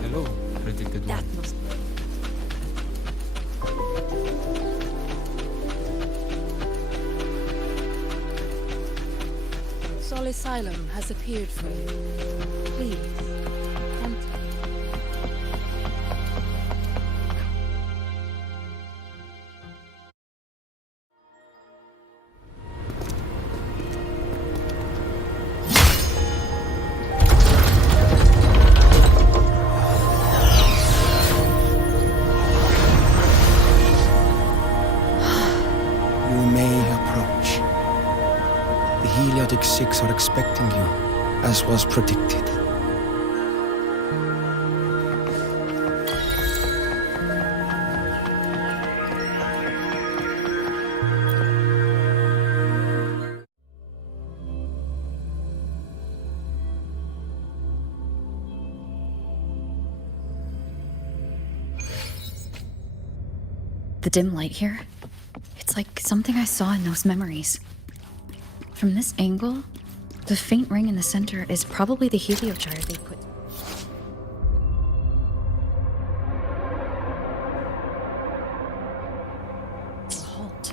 Hello, predicted one. Solisylum has appeared for you. Please, enter. You may approach. The Heliotic Six are expecting you, as was predicted. The dim light here, it's like something I saw in those memories. From this angle, the faint ring in the center is probably the heliogyre they put. Halt.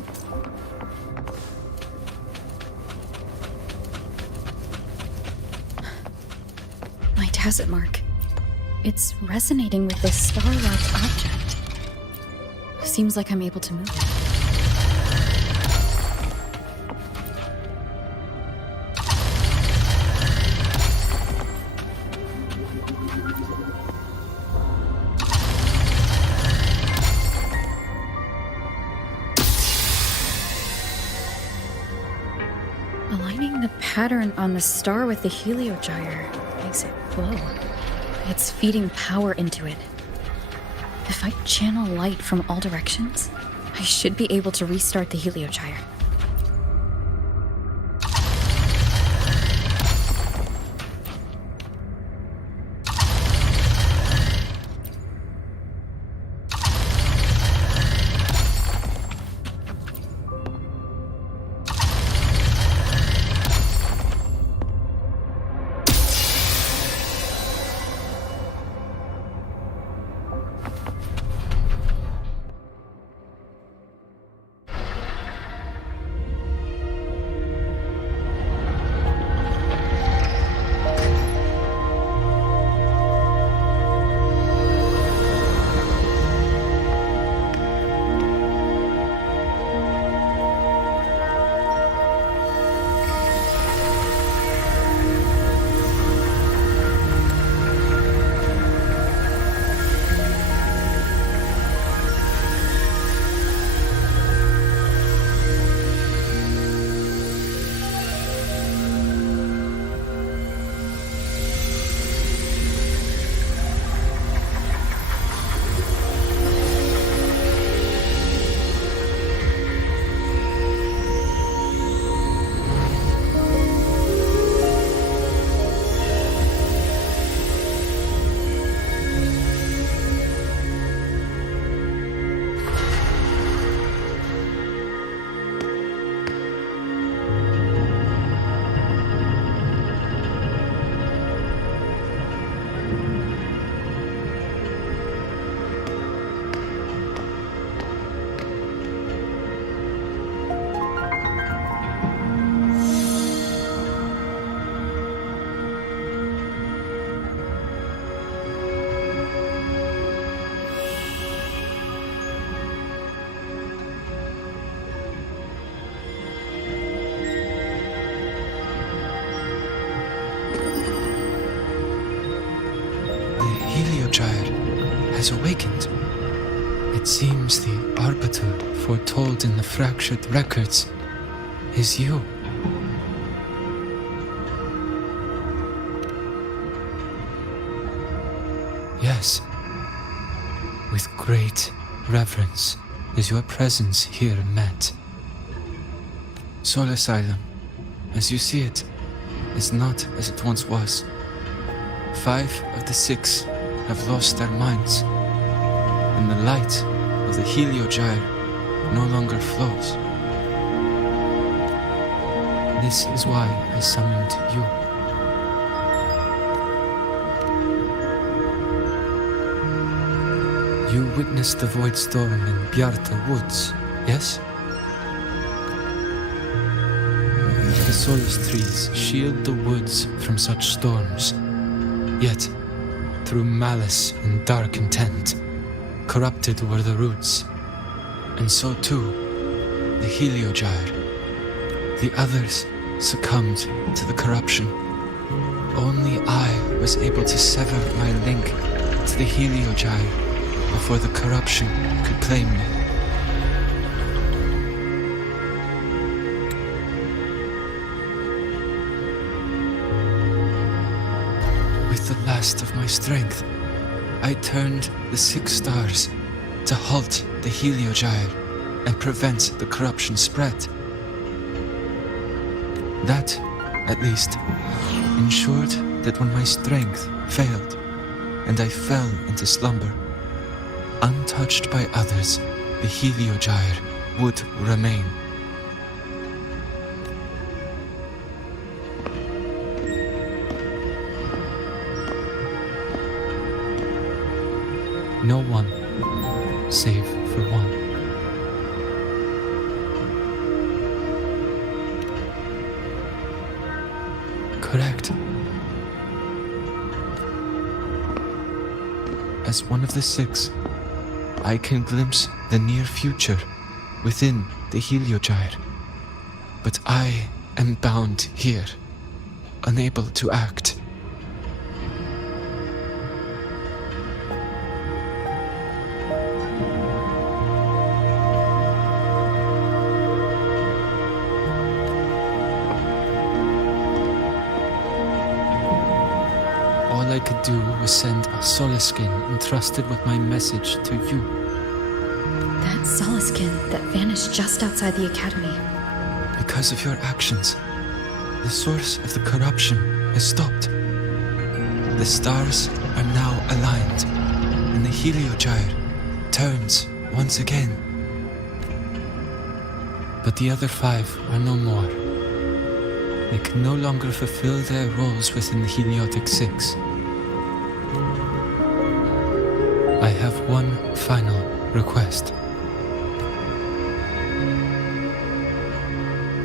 My tacit mark. It's resonating with this star-like object. Seems like I'm able to move it. Aligning the pattern on the star with the heliogyre makes it glow. It's feeding power into it. If I channel light from all directions, I should be able to restart the heliogyre. Has awakened. It seems the arbiter foretold in the fractured records is you. Yes. With great reverence is your presence here met. Soul Asylum, as you see it, is not as it once was. 5 of the 6 have lost their minds, and the light of the Heliogyre no longer flows. This is why I summoned you. You witnessed the void storm in Bjarta Woods, yes? The solace trees shield the woods from such storms, yet, through malice and dark intent, corrupted were the roots, and so too the Heliogyre. The others succumbed to the corruption. Only I was able to sever my link to the Heliogyre before the corruption could claim me. With the last of my strength, I turned the 6 stars to halt the Heliogyre and prevent the corruption spread. That, at least, ensured that when my strength failed and I fell into slumber, untouched by others, the Heliogyre would remain. No one, save for one. Correct. As one of the 6, I can glimpse the near future within the Heliogyre, but I am bound here, unable to act. All I could do was send a Solaskin entrusted with my message to you. That Solaskin that vanished just outside the academy. Because of your actions, the source of the corruption is stopped. The stars are now aligned, and the Heliogyre turns once again. But the other 5 are no more. They can no longer fulfill their roles within the Heliotic 6. I have one final request.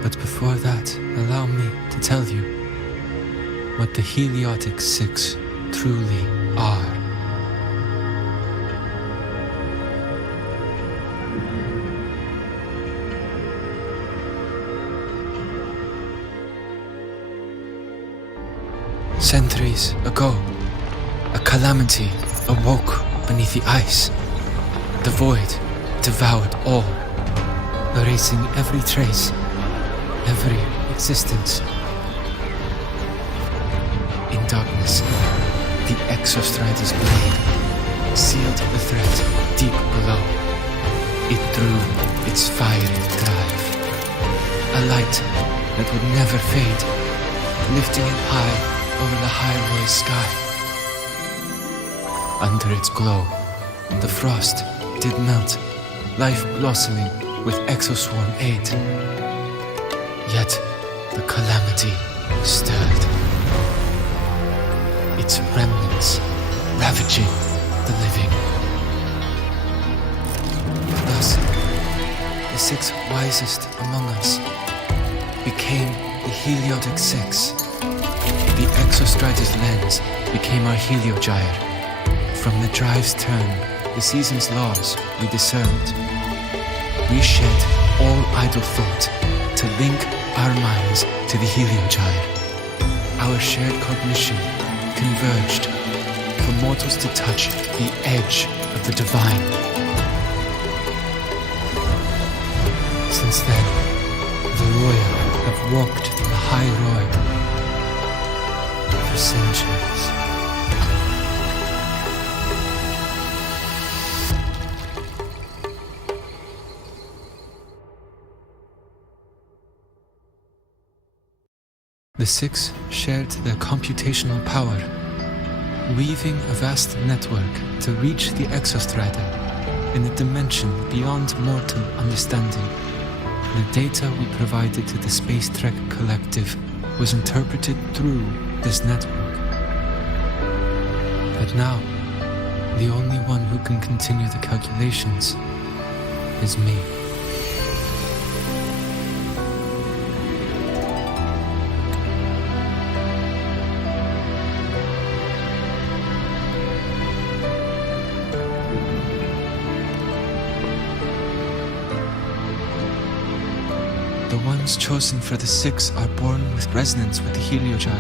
But before that, allow me to tell you what the Heliotic 6 truly are. Centuries ago, a calamity awoke beneath the ice. The void devoured all, erasing every trace, every existence. In darkness, the Exostrider's blade sealed the threat deep below. It drew its fiery drive, a light that would never fade, lifting it high over the highway sky. Under its glow, the frost did melt, life blossoming with exoswarm aid. Yet the calamity stirred, its remnants ravaging the living. Thus, the 6 wisest among us became the Heliotic 6. The Exostrider's lens became our Heliogyre. From the drive's turn, the season's laws we discerned. We shed all idle thought to link our minds to the Heliogyre. Our shared cognition converged for mortals to touch the edge of the divine. Since then, the royal have walked the high road for centuries. The six shared their computational power, weaving a vast network to reach the exostrata in a dimension beyond mortal understanding. The data we provided to the Space Trek Collective was interpreted through this network. But now, the only one who can continue the calculations is me. The ones chosen for the six are born with resonance with the heliogyre.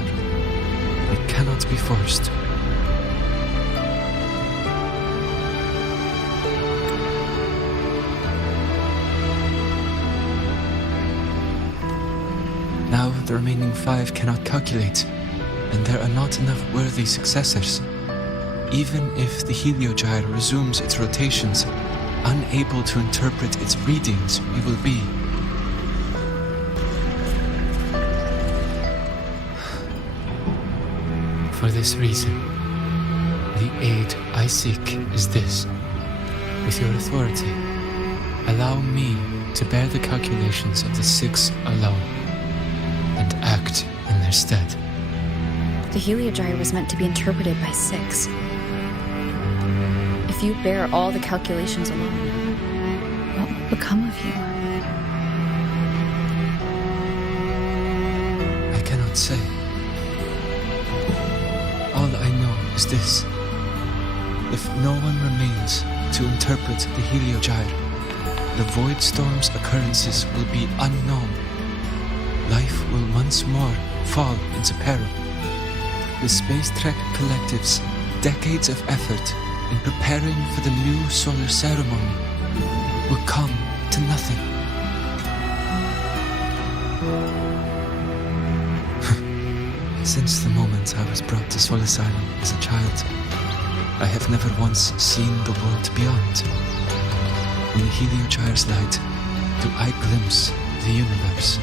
It cannot be forced. Now the remaining five cannot calculate, and there are not enough worthy successors. Even if the heliogyre resumes its rotations, unable to interpret its readings, we will be. For this reason, the aid I seek is this. With your authority, allow me to bear the calculations of the six alone, and act in their stead. The heliogyre was meant to be interpreted by six. If you bear all the calculations alone, what will become of you? I cannot say. All I know is this. If no one remains to interpret the heliogyre, the void storm's occurrences will be unknown. Life will once more fall into peril. The Space Trek Collective's decades of effort in preparing for the new solar ceremony will come to nothing. Since the moment I was brought to Sol Asylum as a child, I have never once seen the world beyond. In the heliogyre's light do I glimpse the universe,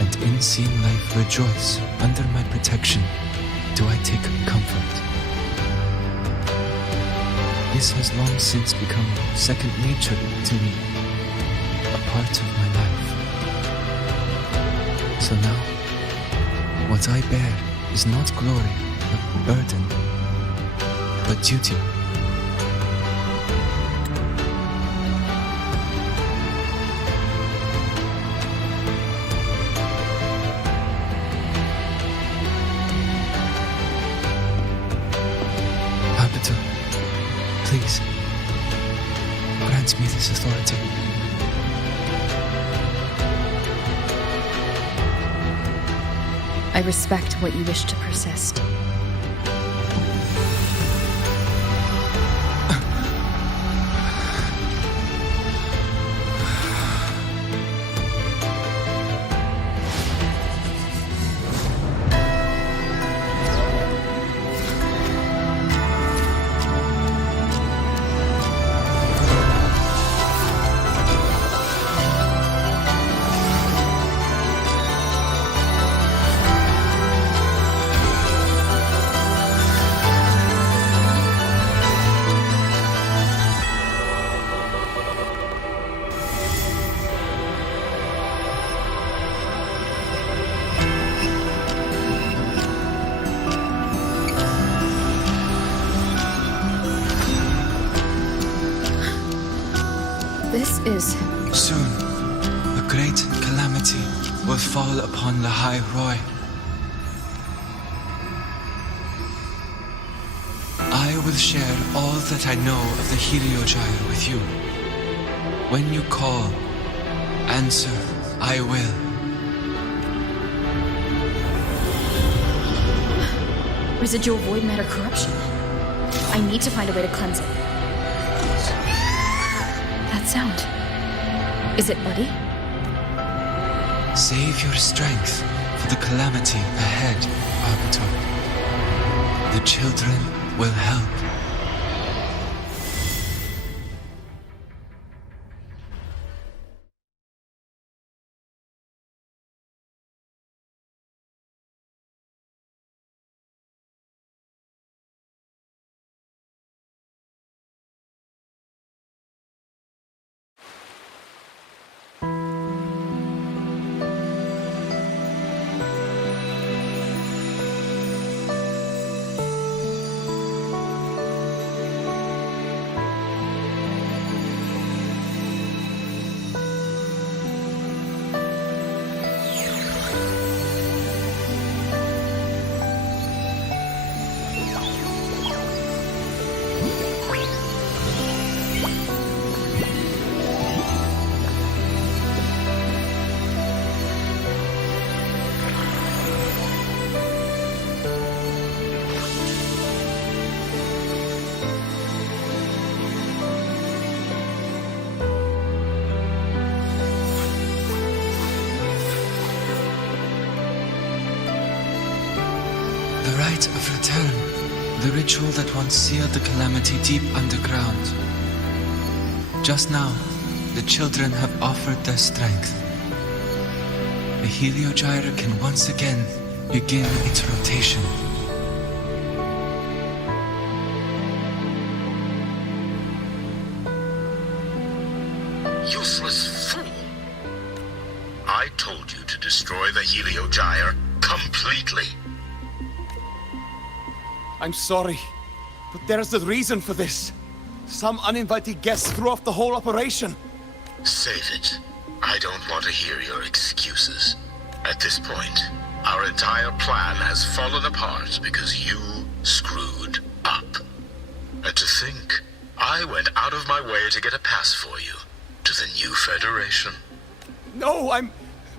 and in seeing life rejoice under my protection do I take comfort. This has long since become second nature to me, a part of my life. So now, what I bear is not glory, but burden, but duty. Arbiter, please, grant me this authority. I respect what you wish to persist. This is... Soon, a great calamity will fall upon the High Roy. I will share all that I know of the heliogyre with you. When you call, answer, I will. residual void matter corruption. I need to find a way to cleanse it. That sound. Is it Buddy? Save your strength for the calamity ahead, Arbiter. The children will help. rite of return, the ritual that once sealed the calamity deep underground. Just now, the children have offered their strength. The Heliogyre can once again begin its rotation. Useless fool! I told you to destroy the Heliogyre completely. I'm sorry, but there's a reason for this. Some uninvited guests threw off the whole operation. Save it. I don't want to hear your excuses. At this point, our entire plan has fallen apart because you screwed up. And to think, I went out of my way to get a pass for you to the new Federation. No, I'm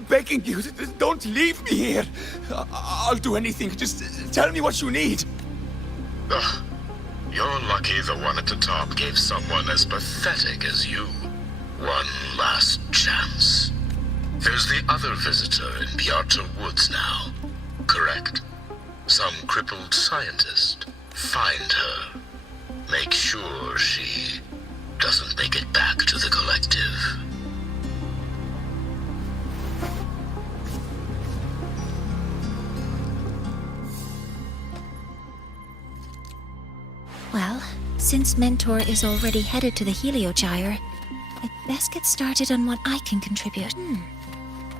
begging you, don't leave me here. I'll do anything, just tell me what you need. Ugh. You're lucky the one at the top gave someone as pathetic as you one last chance. There's the other visitor in Bjarta Woods now, correct? Some crippled scientist. Find her. Make sure she doesn't make it back to the collective. Well, since Mentor is already headed to the Heliogyre, I'd best get started on what I can contribute.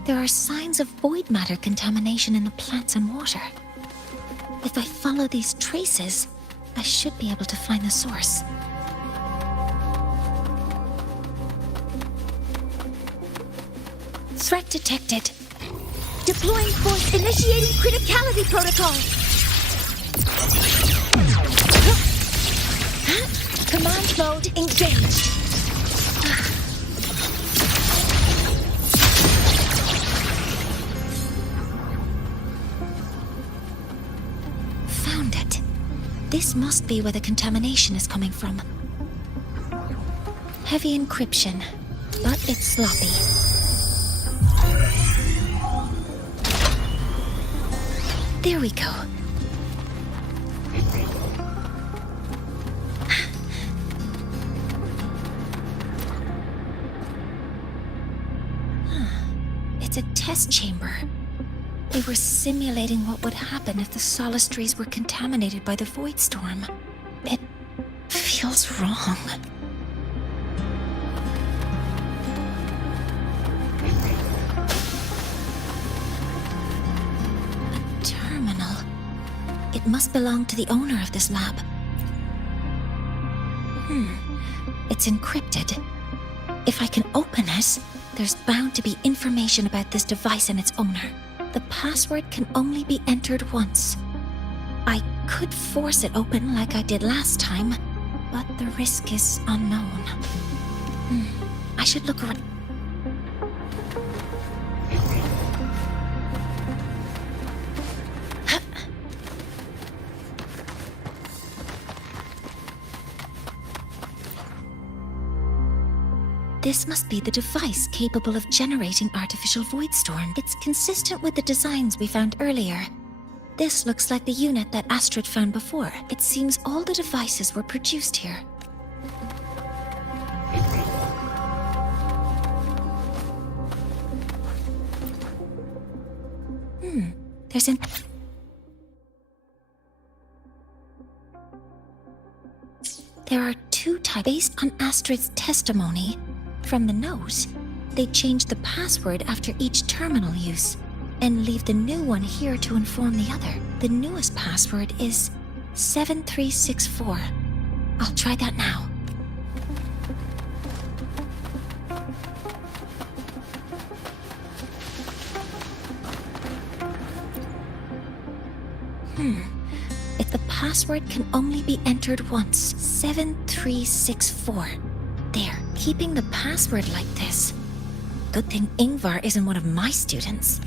There are signs of void matter contamination in the plants and water. If I follow these traces, I should be able to find the source. Threat detected. Deploying force initiating criticality protocol. Command mode engaged. Found it. This must be where the contamination is coming from. Heavy encryption, but it's sloppy. There we go. It's a test chamber. They were simulating what would happen if the Solace trees were contaminated by the Void Storm. It feels wrong. A terminal. It must belong to the owner of this lab. It's encrypted. If I can open it, there's bound to be information about this device and its owner. The password can only be entered once. I could force it open like I did last time, but the risk is unknown. I should look around. This must be the device capable of generating artificial void storm. It's consistent with the designs we found earlier. This looks like the unit that Astrid found before. It seems all the devices were produced here. There's an... There are two types based on Astrid's testimony. From the nose, they change the password after each terminal use and leave the new one here to inform the other. The newest password is 7364. I'll try that now. If the password can only be entered once, 7364. There, keeping the password like this. Good thing Ingvar isn't one of my students.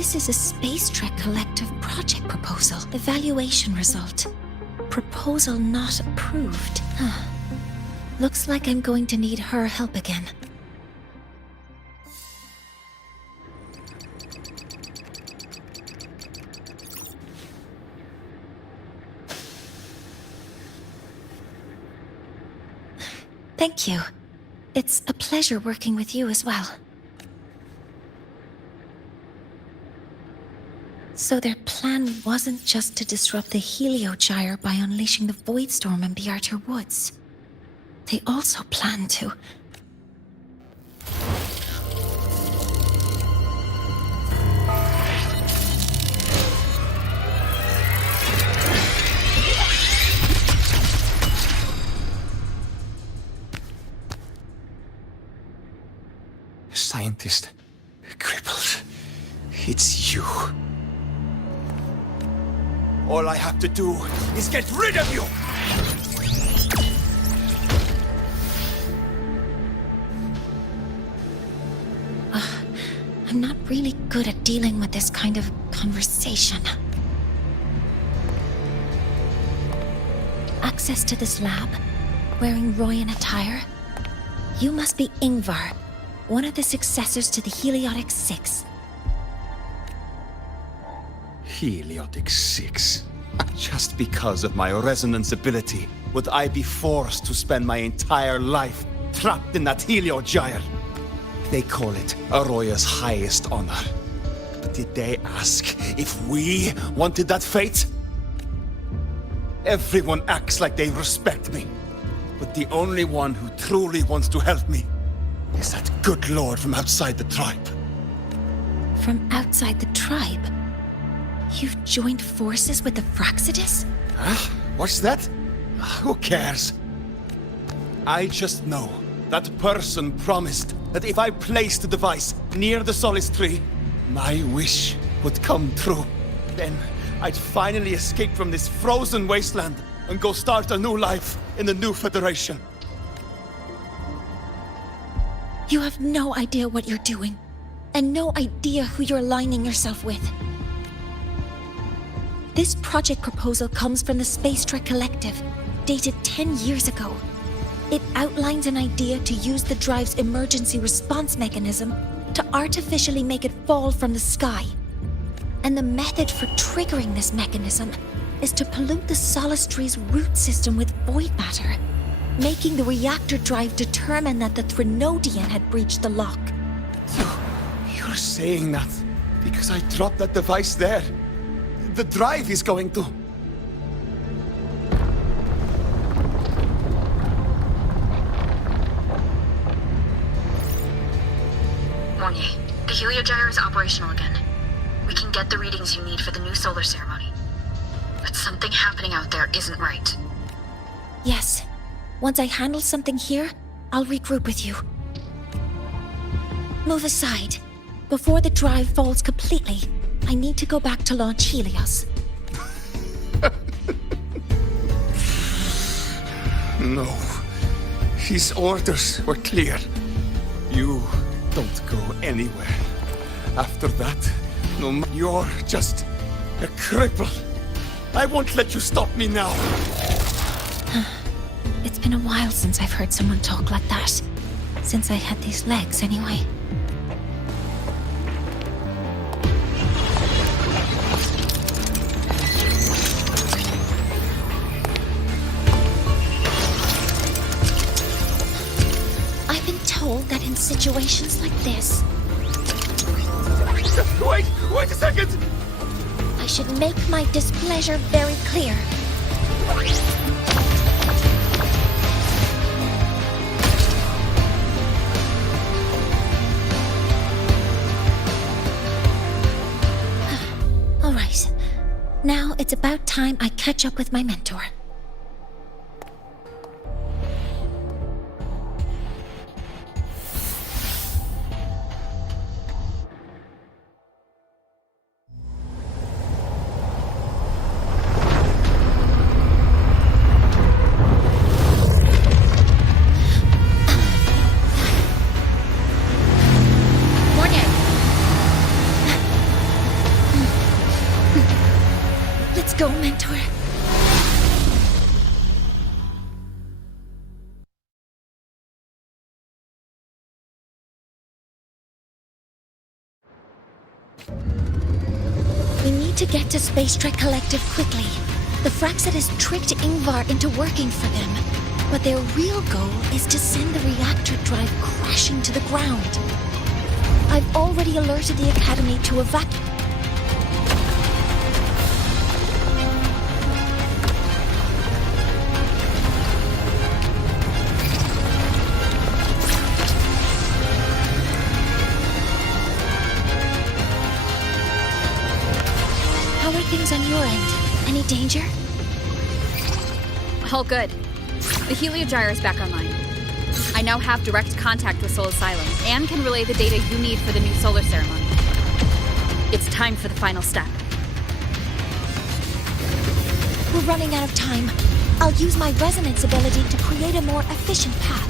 This is a Space Trek Collective project proposal. Evaluation result. Proposal not approved. Huh. Looks like I'm going to need her help again. Thank you. It's a pleasure working with you as well. So their plan wasn't just to disrupt the Heliogyre by unleashing the Void Storm in the Outer Woods. They also planned to... Scientist. Crippled. It's you. All I have to do is get rid of you! I'm not really good at dealing with this kind of conversation. Access to this lab? Wearing Royan attire? You must be Ingvar, one of the successors to the Heliotic Six. Heliotic 6. Just because of my resonance ability, would I be forced to spend my entire life trapped in that Heliogyre? They call it Aroya's highest honor. But did they ask if we wanted that fate? Everyone acts like they respect me. But the only one who truly wants to help me is that good lord from outside the tribe. From outside the tribe? You've joined forces with the Fraxidus? Huh? What's that? Who cares? I just know that person promised that if I placed the device near the Solace Tree, my wish would come true. Then I'd finally escape from this frozen wasteland and go start a new life in the new Federation. You have no idea what you're doing, and no idea who you're aligning yourself with. This project proposal comes from the Space Trek Collective, dated 10 years ago. It outlines an idea to use the drive's emergency response mechanism to artificially make it fall from the sky. And the method for triggering this mechanism is to pollute the Solace Tree's root system with void matter, making the reactor drive determine that the Threnodian had breached the lock. So, you're saying that because I dropped that device there, the drive is going to... Mornye, the Heliogyre is operational again. We can get the readings you need for the new solar ceremony. But something happening out there isn't right. Yes. Once I handle something here, I'll regroup with you. Move aside. Before the drive falls completely, I need to go back to launch Helios. No. His orders were clear. You don't go anywhere. After that, you're just a cripple. I won't let you stop me now. It's been a while since I've heard someone talk like that. Since I had these legs, anyway. I've been told that in situations like this... Wait a second! I should make my displeasure very clear. All right. Now it's about time I catch up with my mentor. to get to Space Trek Collective quickly. The Fraxidus tricked Ingvar into working for them, but their real goal is to send the reactor drive crashing to the ground. I've already alerted the Academy to evacuate. How are things on your end? Any danger? All good. The Heliogyre is back online. I now have direct contact with Sol Asylum and can relay the data you need for the new solar ceremony. It's time for the final step. We're running out of time. I'll use my resonance ability to create a more efficient path.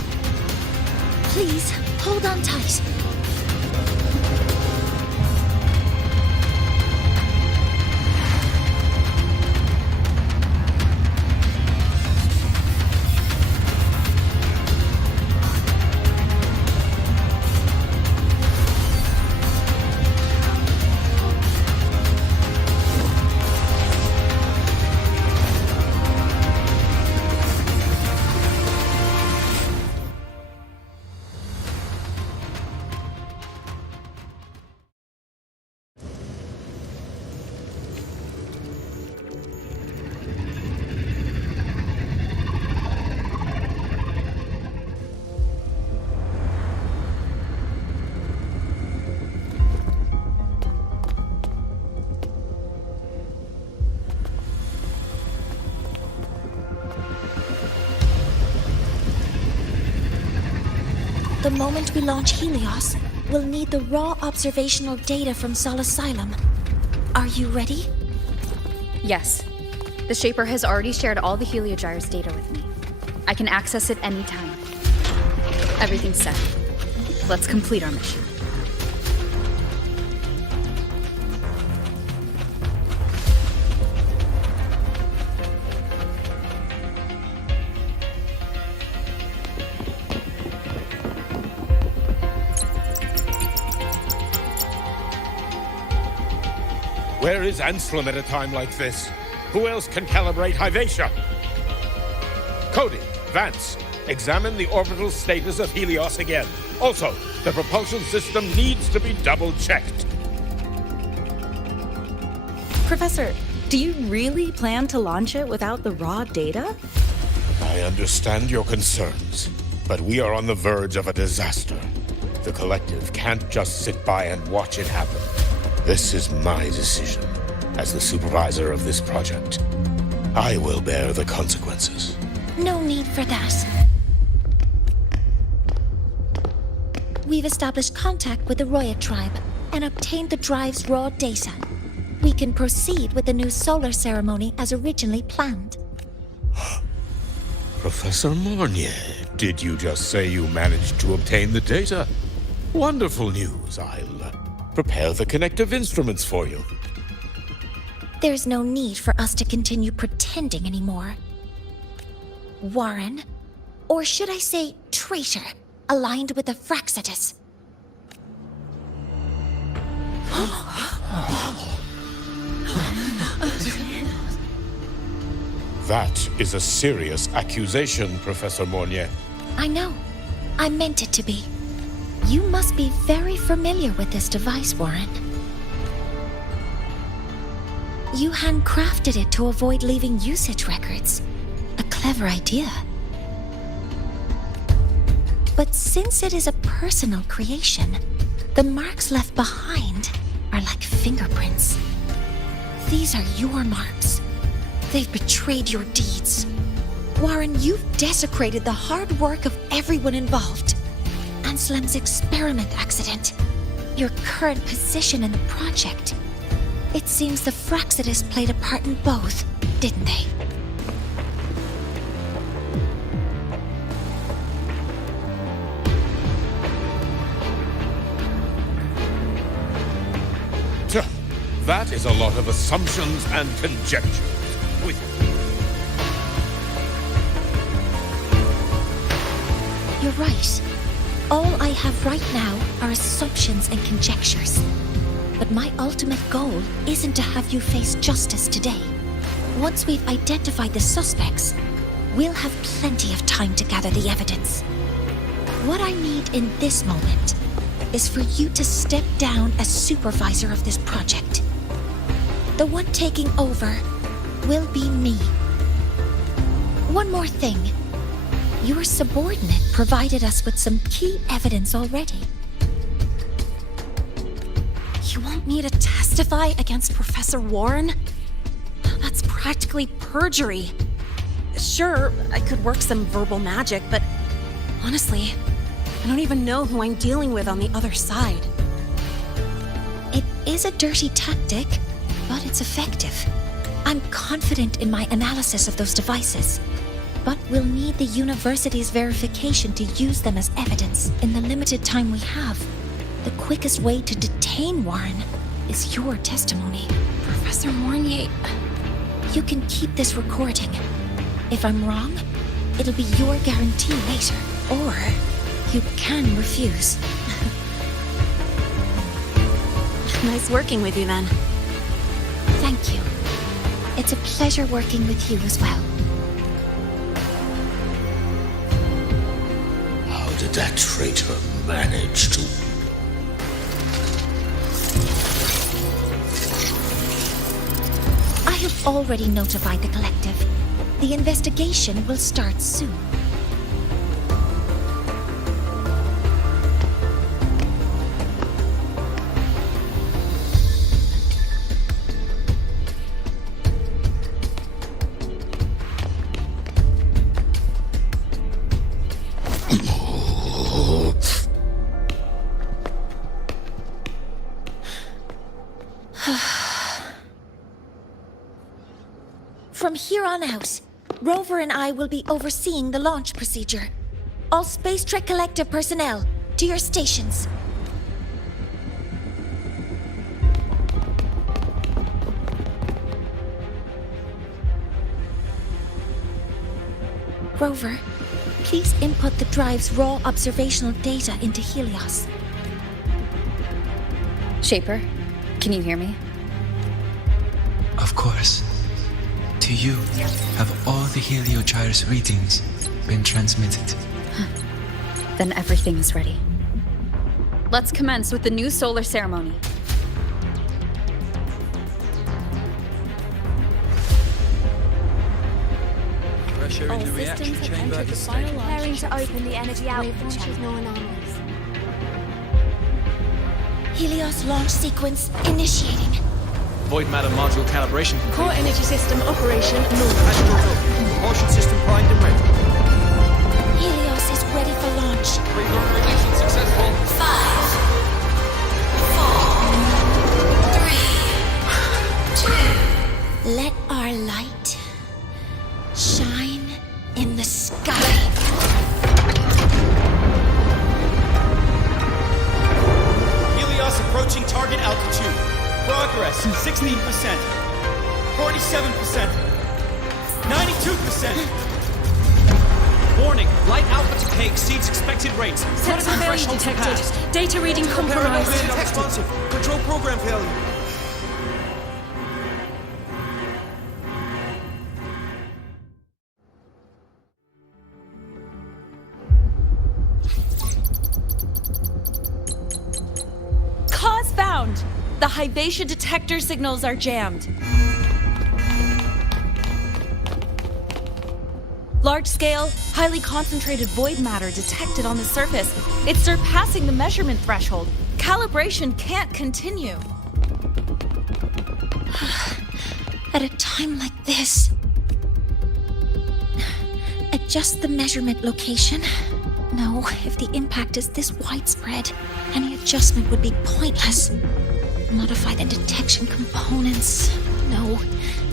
Please, hold on tight. The moment we launch Helios, we'll need the raw observational data from Sol Asylum. Are you ready? Yes. The Shaper has already shared all the Heliogyre's data with me. I can access it anytime. Everything's set. Let's complete our mission. Where is Anselm at a time like this? Who else can calibrate Hyvatia? Cody, Vance, examine the orbital status of Helios again. Also, the propulsion system needs to be double-checked. Professor, do you really plan to launch it without the raw data? I understand your concerns, but we are on the verge of a disaster. The Collective can't just sit by and watch it happen. This is my decision. As the supervisor of this project, I will bear the consequences. No need for that. We've established contact with the Roya tribe and obtained the drive's raw data. We can proceed with the new solar ceremony as originally planned. Professor Mornye, did you just say you managed to obtain the data? Wonderful news. I'll prepare the connective instruments for you. There's no need for us to continue pretending anymore. Warren, or should I say traitor, aligned with the Fraxidus. That is a serious accusation, Professor Mornye. I know. I meant it to be. You must be very familiar with this device, Warren. You handcrafted it to avoid leaving usage records. A clever idea. But since it is a personal creation, the marks left behind are like fingerprints. These are your marks. They've betrayed your deeds. Warren, you've desecrated the hard work of everyone involved. Anselm's experiment accident, your current position in the project. It seems the Fraxidus played a part in both, didn't they? That is a lot of assumptions and conjectures. You're right. All I have right now are assumptions and conjectures. But my ultimate goal isn't to have you face justice today. Once we've identified the suspects, we'll have plenty of time to gather the evidence. What I need in this moment is for you to step down as supervisor of this project. The one taking over will be me. One more thing. Your subordinate provided us with some key evidence already. You want me to testify against Professor Warren? That's practically perjury. Sure, I could work some verbal magic, but honestly, I don't even know who I'm dealing with on the other side. It is a dirty tactic, but it's effective. I'm confident in my analysis of those devices, but we'll need the university's verification to use them as evidence in the limited time we have. The quickest way to detain Warren is your testimony. Professor Mornye... You can keep this recording. If I'm wrong, it'll be your guarantee later. Or you can refuse. Nice working with you then. Thank you. It's a pleasure working with you as well. How did that traitor manage to... I have already notified the collective. The investigation will start soon. From here on out, Rover and I will be overseeing the launch procedure. All Space Trek Collective personnel, to your stations. Rover, please input the drive's raw observational data into Helios. Shaper, can you hear me? Of course. To you, have all the Heliogyre's readings been transmitted? Then everything is ready. Let's commence with the new solar ceremony. Pressure in the reaction chamber is Preparing to open the energy output channel. Helios launch sequence initiating. Void matter module calibration complete. Core energy system operation normal. Propulsion system primed and ready. Helios is ready for launch. Pre-ignition successful. 5, 4, 3, 2. Let our light shine in the sky. Helios approaching target altitude. Progress 16%, 47%, 92%. Warning, light output decay exceeds expected rates. Sensor failure detected. Data reading compromised. Responsive. Control program failure. Cause found! The Hybatia detector signals are jammed. Large-scale, highly concentrated void matter detected on the surface. It's surpassing the measurement threshold. Calibration can't continue. At a time like this, adjust the measurement location. No, if the impact is this widespread, any adjustment would be pointless. Modify the detection components. No,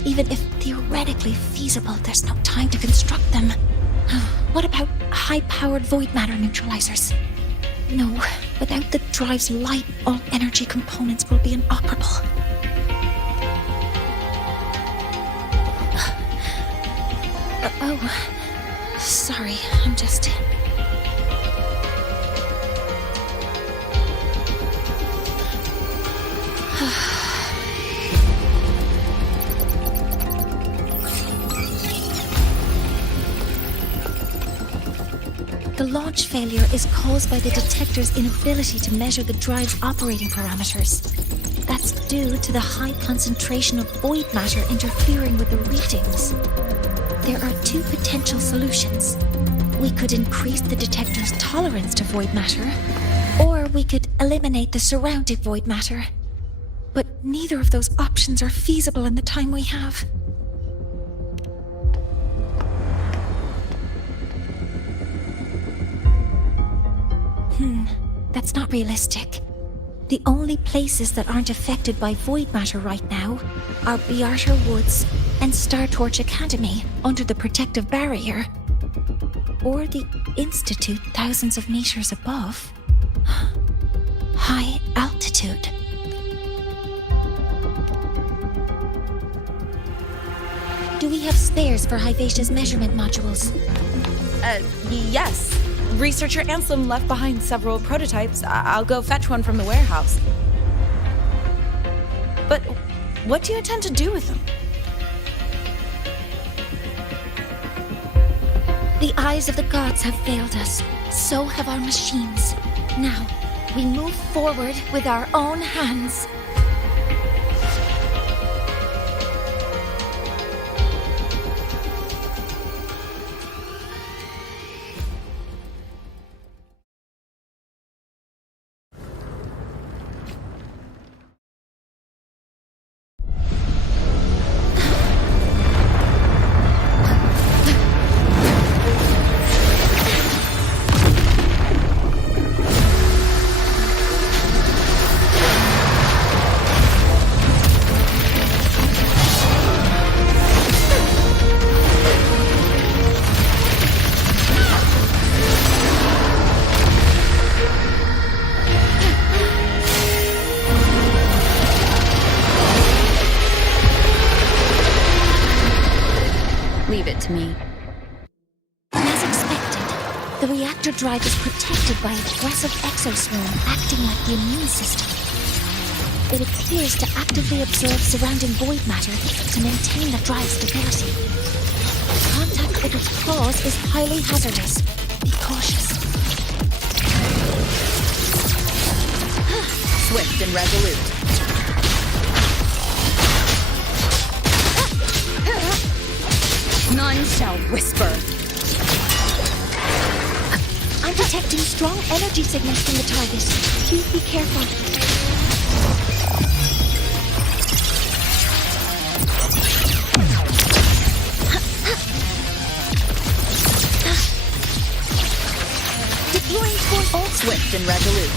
even if theoretically feasible, there's no time to construct them. What about high-powered void matter neutralizers? No, without the drive's light, all energy components will be inoperable. Oh, sorry, I'm just... launch failure is caused by the detector's inability to measure the drive's operating parameters. That's due to the high concentration of void matter interfering with the readings. There are two potential solutions. We could increase the detector's tolerance to void matter, or we could eliminate the surrounding void matter. But neither of those options are feasible in the time we have. That's not realistic. The only places that aren't affected by void matter right now are Bearter Woods and Star Torch Academy under the protective barrier. Or the Institute thousands of meters above. High altitude. Do we have spares for Hyvatia's measurement modules? Yes. Researcher Anselm left behind several prototypes. I'll go fetch one from the warehouse. But what do you intend to do with them? The eyes of the gods have failed us. So have our machines. Now, we move forward with our own hands. Leave it to me. As expected, the reactor drive is protected by an aggressive exoswarm acting like the immune system. It appears to actively absorb surrounding void matter to maintain the drive's stability. Contact with its claws is highly hazardous. Be cautious. Swift and resolute. None shall whisper. I'm detecting strong energy signals from the target. Please be careful. Deploying force. All swift and resolute.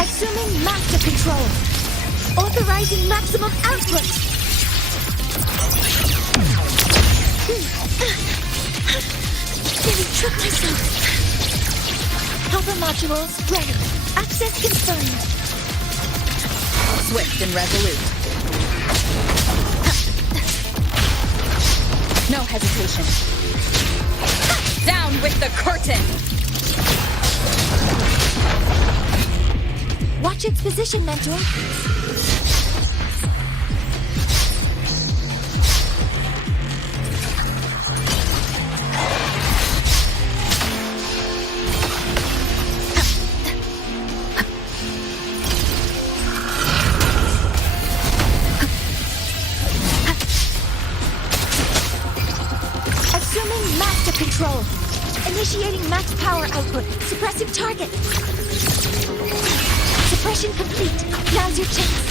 Assuming master control. Authorizing maximum output. Nearly tripped myself. Helper modules ready. Access confirmed. Swift and resolute. No hesitation. Down with the curtain! Watch its position, Mentor. Assuming master control. Initiating max power output. Suppressing target. Suppression complete. Now's your chance.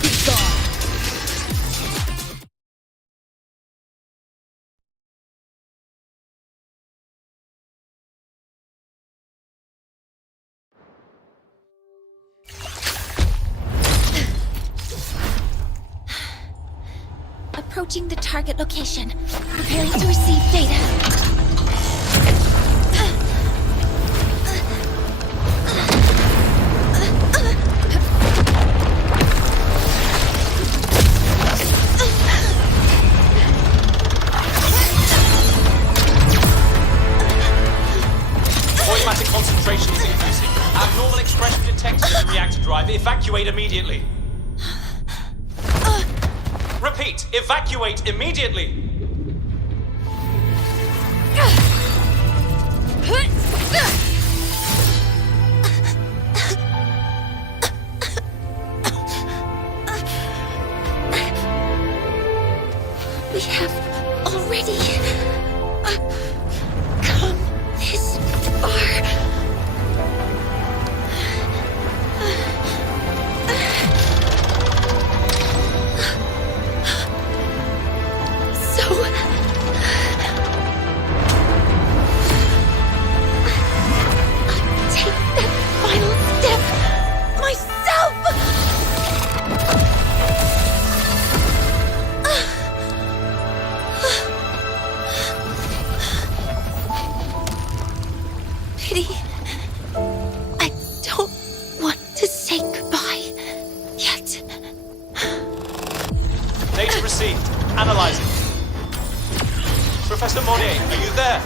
Be gone. Approaching the target location. Preparing to receive data. enzymatic concentration is increasing. Abnormal expression detected in the reactor drive. Evacuate immediately. Repeat, evacuate immediately. We have already come this far. So I'll take that final step myself. Pity. I don't want to say goodbye yet. Data received. Analyzing. Professor Mornye, are you there?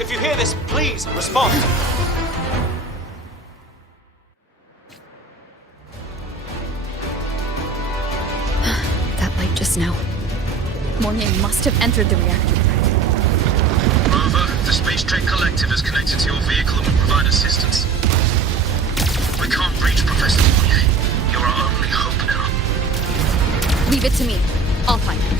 If you hear this, please respond. That light just now. Mornye must have entered the reactor drive. Rover, the Space Trek Collective is connected to your vehicle and will provide assistance. We can't reach Professor Mornye. You're our only hope now. Leave it to me. I'll find him.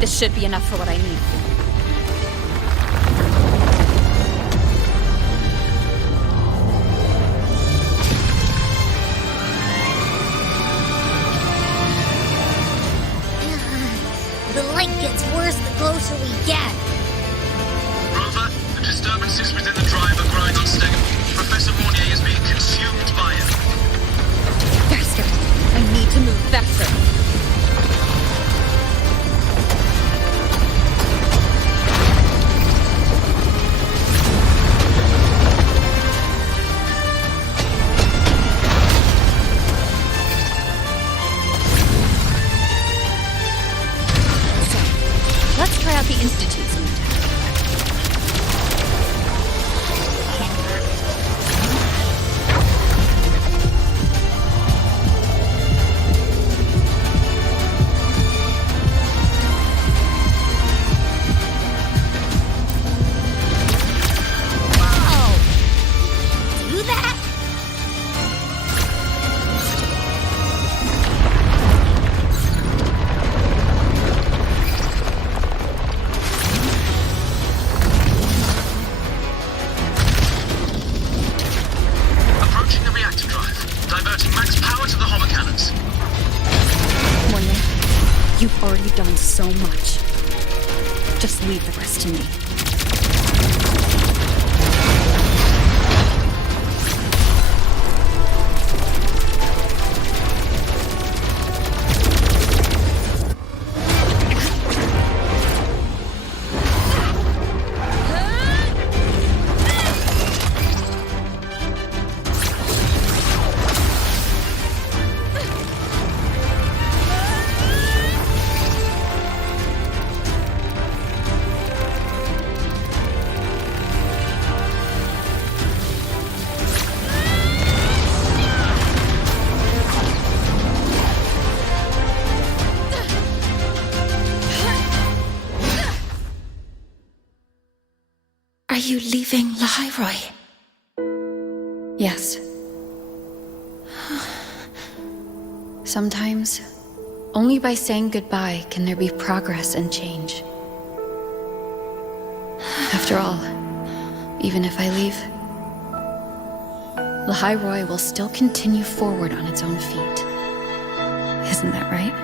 This should be enough for what I need. The light gets worse the closer we get. Rover, the disturbances within the drive are growing unstable. Professor Mornye is being consumed by it. Faster! I need to move faster. Let's try out the Institute's new tech. Whoa! Do that? Approaching the reactor drive. Diverting max power to the hover cannons. Mornye, you've already done so much. Just leave the rest to me. Are you leaving Lahairoi? Yes. Sometimes, only by saying goodbye can there be progress and change. After all, even if I leave, Lahairoi will still continue forward on its own feet. Isn't that right?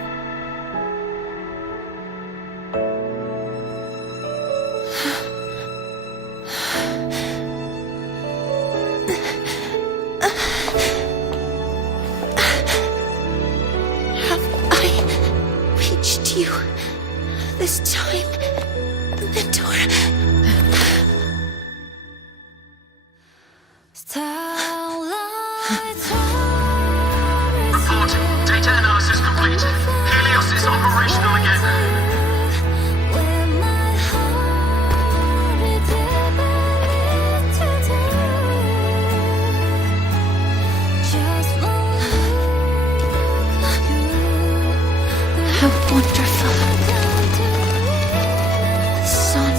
Have I reached you this time, Mentor? Reporting. Data analysis completed. Helios is operational again. How wonderful. The sun.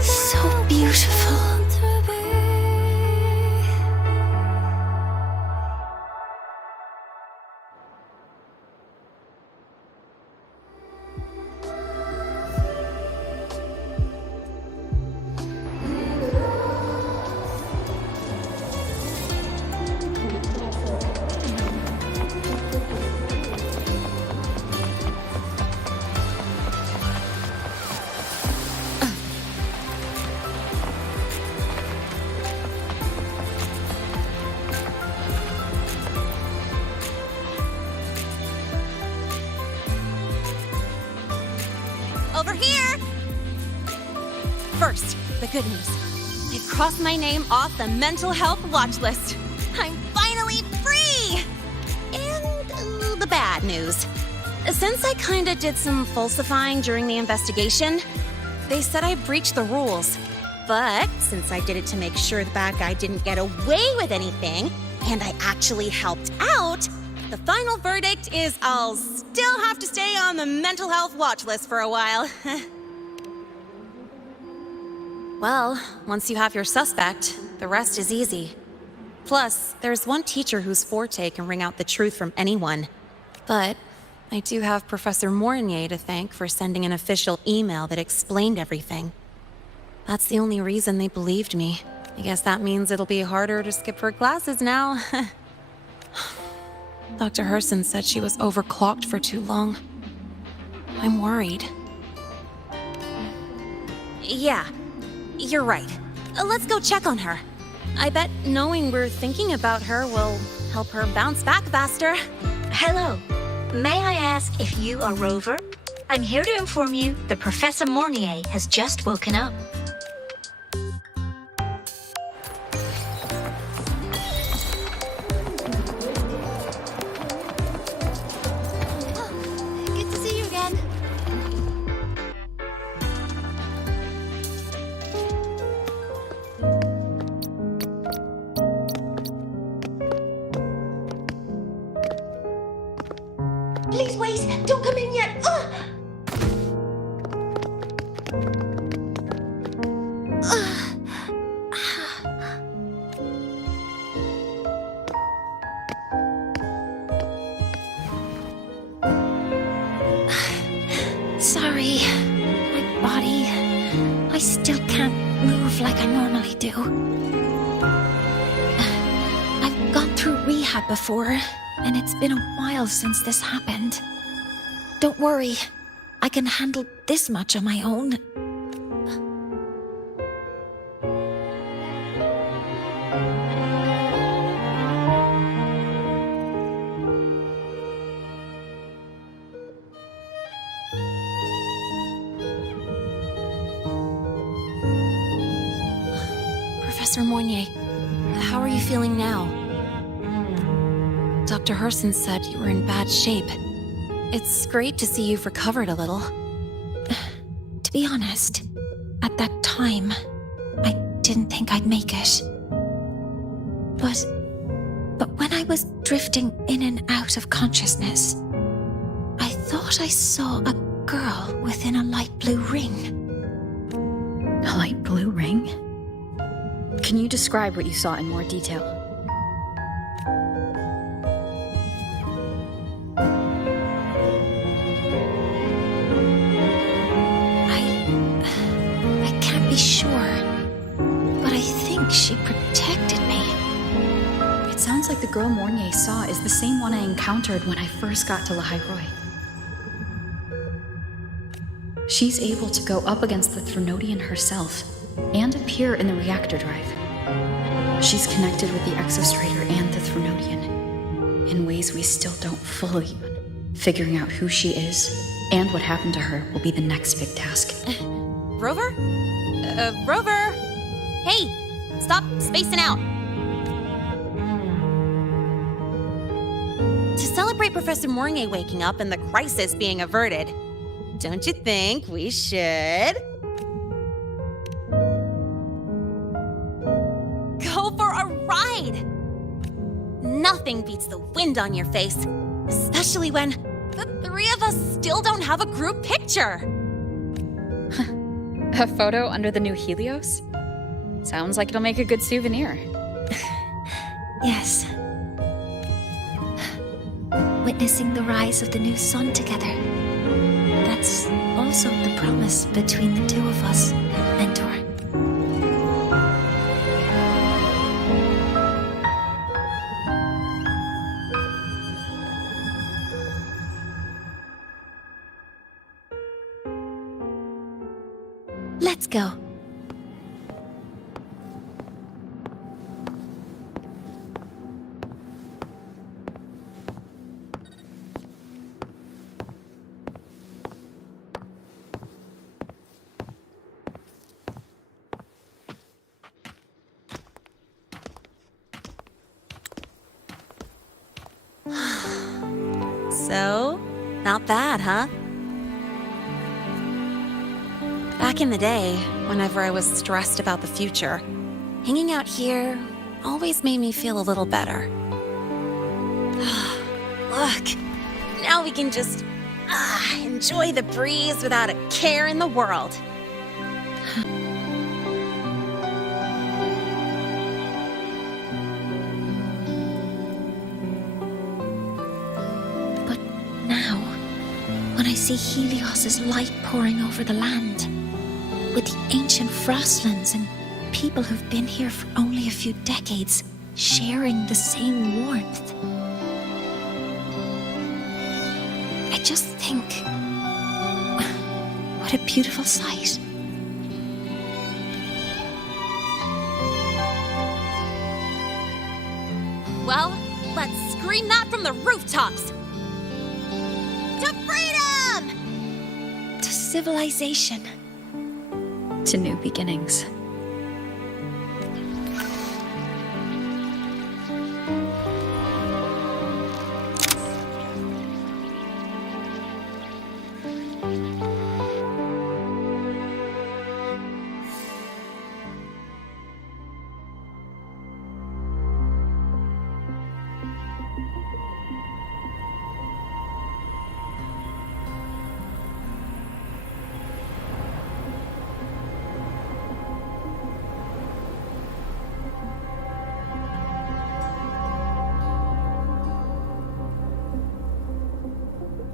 So beautiful. Over here! First, the good news. They've crossed my name off the mental health watch list. I'm finally free! And the bad news. Since I kinda did some falsifying during the investigation, they said I breached the rules. But since I did it to make sure the bad guy didn't get away with anything, and I actually helped out, the final verdict is I'll still have to stay on the mental health watch list for a while. Well, once you have your suspect, the rest is easy. Plus, there's one teacher whose forte can wring out the truth from anyone. But I do have Professor Mornye to thank for sending an official email that explained everything. That's the only reason they believed me. I guess that means it'll be harder to skip her classes now. Dr. Herson said she was overclocked for too long. I'm worried. Yeah, you're right. Let's go check on her. I bet knowing we're thinking about her will help her bounce back faster. Hello. May I ask if you are Rover? I'm here to inform you that Professor Mornye has just woken up. Good to see you again. Please wait! Don't come in yet! Sorry. My body. I still can't move like I normally do. I've gone through rehab before, and it's been a while since this happened. Don't worry. I can handle this much on my own. Professor Mornye, how are you feeling now? Dr. Herson said you were in bad shape. It's great to see you've recovered a little. To be honest, at that time, I didn't think I'd make it. But when I was drifting in and out of consciousness, I thought I saw a girl within a light blue ring. A light blue ring? Can you describe what you saw in more detail? She protected me. It sounds like the girl Mornye saw is the same one I encountered when I first got to Lahairoi. She's able to go up against the Threnodian herself and appear in the reactor drive. She's connected with the Exostrator and the Threnodian in ways we still don't fully. Figuring out who she is and what happened to her will be the next big task. Rover? Rover! Hey! Stop spacing out! To celebrate Professor Mornye waking up and the crisis being averted, don't you think we should go for a ride? Nothing beats the wind on your face, especially when the three of us still don't have a group picture. A photo under the new Helios? Sounds like it'll make a good souvenir. Yes. Witnessing the rise of the new sun together. That's also the promise between the two of us, Mentor. Let's go. So, not bad, huh? Back in the day, whenever I was stressed about the future, hanging out here always made me feel a little better. Look, now we can just enjoy the breeze without a care in the world. But now, when I see Helios's light pouring over the land, with the ancient frostlands and people who've been here for only a few decades sharing the same warmth, I just think, what a beautiful sight. Well, let's scream that from the rooftops! To freedom! To civilization. To new beginnings.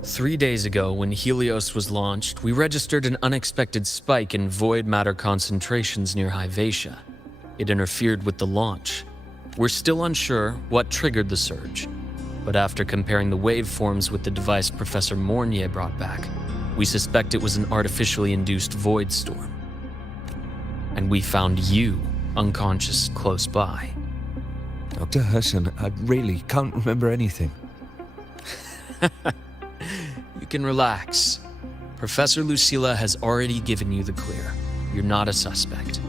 Three days ago, when Helios was launched, we registered an unexpected spike in void matter concentrations near Hyvatia. It interfered with the launch. We're still unsure what triggered the surge, but after comparing the waveforms with the device Professor Mornye brought back, we suspect it was an artificially induced void storm. And we found you unconscious close by. Dr. Herson, I really can't remember anything. You can relax. Professor Lucilla has already given you the clear. You're not a suspect.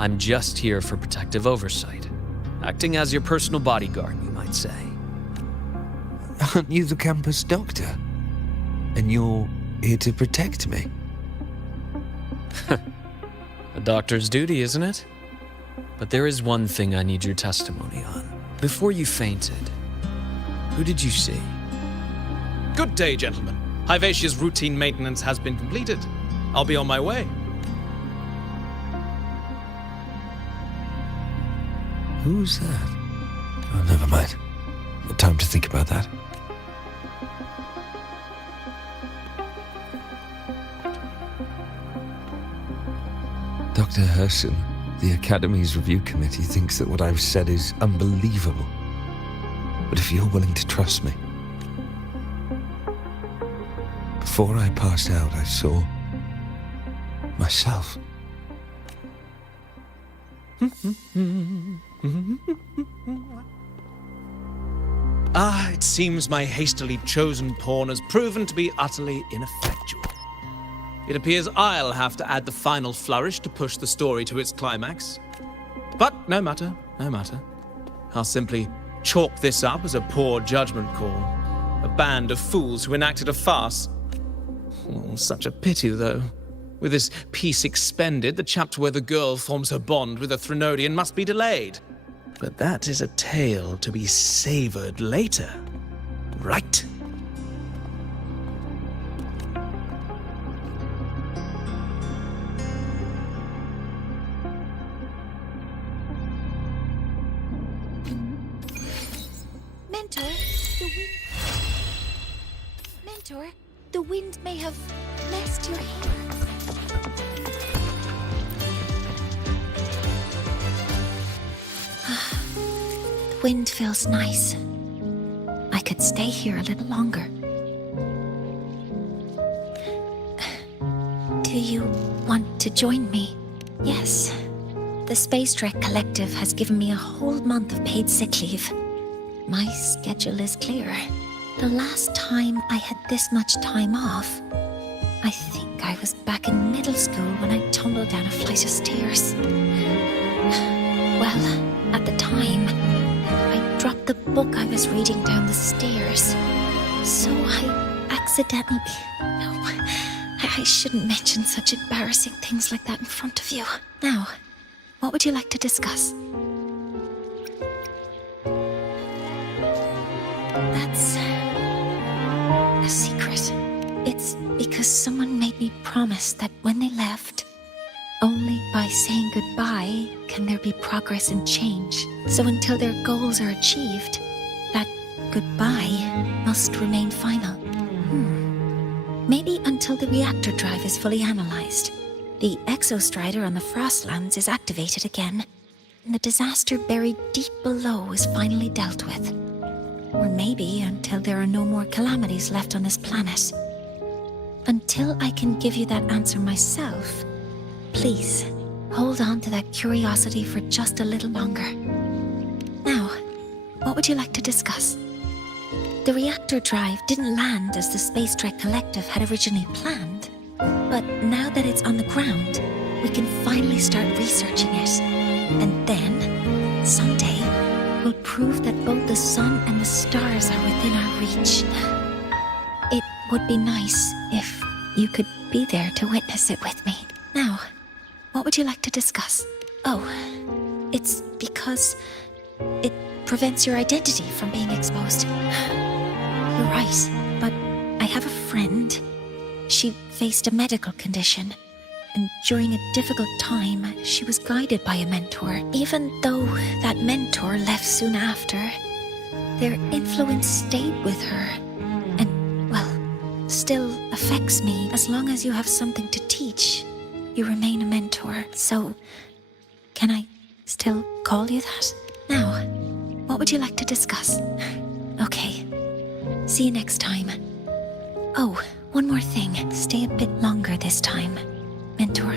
I'm just here for protective oversight. Acting as your personal bodyguard, you might say. Aren't you the campus doctor? And you're here to protect me? A doctor's duty, isn't it? But there is one thing I need your testimony on. Before you fainted, who did you see? Good day, gentlemen. Hyvatia's routine maintenance has been completed. I'll be on my way. Who's that? Oh, never mind. No time to think about that. Dr. Herson, The Academy's review committee thinks that what I've said is unbelievable. But if you're willing to trust me... Before I passed out, I saw... myself. It seems my hastily chosen pawn has proven to be utterly ineffectual. It appears I'll have to add the final flourish to push the story to its climax. But no matter, no matter. I'll simply chalk this up as a poor judgment call. A band of fools who enacted a farce. Oh, such a pity, though. With this piece expended, the chapter where the girl forms her bond with a Threnodian must be delayed. But that is a tale to be savored later. Right? Mentor, the wind may have messed your hair. The wind feels nice. I could stay here a little longer. Do you want to join me? Yes. The Space Trek Collective has given me a whole month of paid sick leave. My schedule is clear. The last time I had this much time off, I think I was back in middle school when I tumbled down a flight of stairs. Well, at the time, I dropped the book I was reading down the stairs. So I accidentally... No, I shouldn't mention such embarrassing things like that in front of you. Now, what would you like to discuss? That's a secret. It's because someone made me promise that when they left, only by saying goodbye can there be progress and change. So until their goals are achieved, that goodbye must remain final. Maybe until the reactor drive is fully analyzed. The exostrider on the Frostlands is activated again, and the disaster buried deep below is finally dealt with. Or maybe until there are no more calamities left on this planet. Until I can give you that answer myself, please hold on to that curiosity for just a little longer. Now, what would you like to discuss? The reactor drive didn't land as the Space Trek Collective had originally planned, but now that it's on the ground, we can finally start researching it. And then, someday, we'll prove that both the sun and the stars are within our reach. It would be nice if you could be there to witness it with me. Now, what would you like to discuss? Oh, it's because it prevents your identity from being exposed. You're right, but I have a friend. She faced a medical condition, and during a difficult time, she was guided by a mentor. Even though that mentor left soon after, their influence stayed with her, and, well, still affects me. As long as you have something to teach, you remain a mentor. So, can I still call you that? Now, what would you like to discuss? Okay. See you next time. Oh, one more thing. Stay a bit longer this time, mentor.